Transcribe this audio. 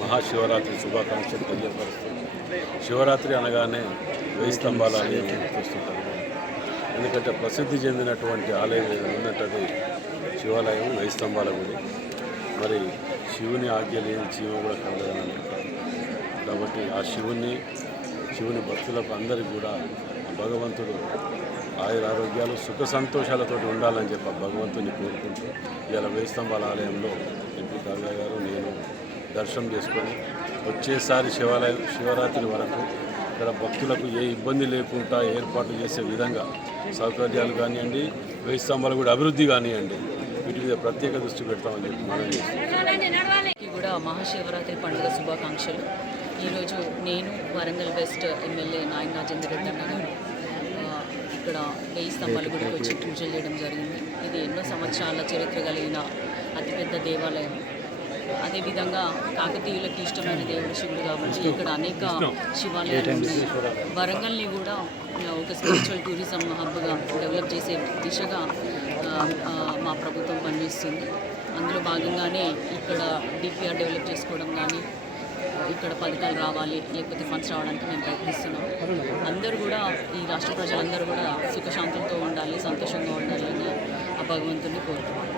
మహాశివరాత్రి శుభాకాంక్షలు తెలియపరుస్తుంది. శివరాత్రి అనగానే 1000 స్తంభాల ఆలయం గుర్తొస్తుంటారు. ఎందుకంటే ప్రసిద్ధి చెందినటువంటి ఆలయం ఉన్నట్టది శివాలయం 1000 స్తంభాల గుడి. మరి శివుని ఆజ్ఞ లేని చీమ కూడా కలగదని అంటుంటారు. కాబట్టి ఆ శివుని భక్తులకు అందరికీ కూడా భగవంతుడు ఆయురారోగ్యాలు సుఖ సంతోషాలతో ఉండాలని చెప్పి భగవంతుని కోరుకుంటూ ఇలా 1000 స్తంభాల ఆలయంలో ఎంపీ కావ్య గారు నేను దర్శనం చేసుకొని వచ్చేసారి శివరాత్రి వరకు ఇక్కడ భక్తులకు ఏ ఇబ్బంది లేకుండా ఏర్పాటు చేసే విధంగా సౌకర్యాలు కానివ్వండి, 1000 స్తంభాలు కూడా అభివృద్ధి కానివ్వండి, వీటి మీద ప్రత్యేక దృష్టి పెడతామని చెప్పి మనం చేస్తాం. కూడా మహాశివరాత్రి పండుగ శుభాకాంక్షలు. ఈరోజు నేను వరంగల్ వెస్ట్ ఎమ్మెల్యే నాయన రాజేందర్ రెడ్డి అన్న గారు ఇక్కడ 1000 స్తంభాల గుడికి వచ్చి పూజలు చేయడం జరిగింది. ఇది ఎన్నో సంవత్సరాల చరిత్ర కలిగిన అతిపెద్ద దేవాలయం. అదేవిధంగా కాకతీయులకు ఇష్టమైన దేవుడు శివుడు కాబట్టి ఇక్కడ అనేక శివాలయాలు ఉన్నాయి. వరంగల్ని కూడా ఒక స్పిరిచువల్ టూరిజం హబ్గా డెవలప్ చేసే దిశగా మా ప్రభుత్వం పనిచేస్తుంది. అందులో భాగంగానే ఇక్కడ డిపిఆర్ డెవలప్ చేసుకోవడం కానీ, ఇక్కడ పథకాలు రావాలి లేకపోతే ఫండ్స్ రావడానికి మేము ప్రయత్నిస్తున్నాం. అందరూ కూడా ఈ రాష్ట్ర ప్రజలందరూ కూడా సుఖశాంతులతో ఉండాలి, సంతోషంగా ఉండాలి అని ఆ భగవంతుని కోరుతున్నాం.